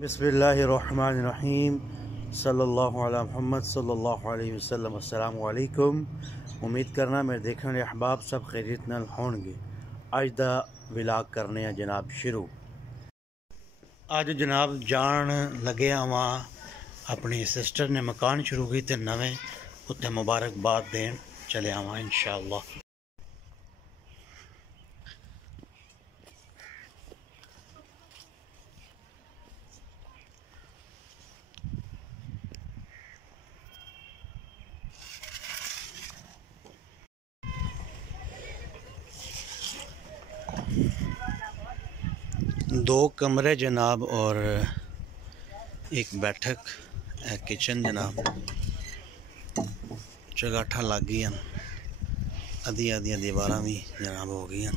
बिस्मिल्लाहिर्रहमानिर्रहीम सल्लल्लाहु अला मुहम्मद सल्लल्लाहु अलैहि वसल्लम। अस्सलामु अलैकुम। उम्मीद करना मेरे देखने वाले अहबाब सब खैरियत नाल होंगे। अज दा विलाग करने हैं जनाब शुरू। अज जनाब जान लगे वहाँ अपनी सिस्टर ने मकान शुरू की ते नवें उत्ते मुबारकबाद देन चले आवा इंशाअल्लाह। दो कमरे जनाब और एक बैठक, एक किचन जनाब। चगाठा लग गई, अद्धियां अद्धियां दीवारां भी जनाब हो गई।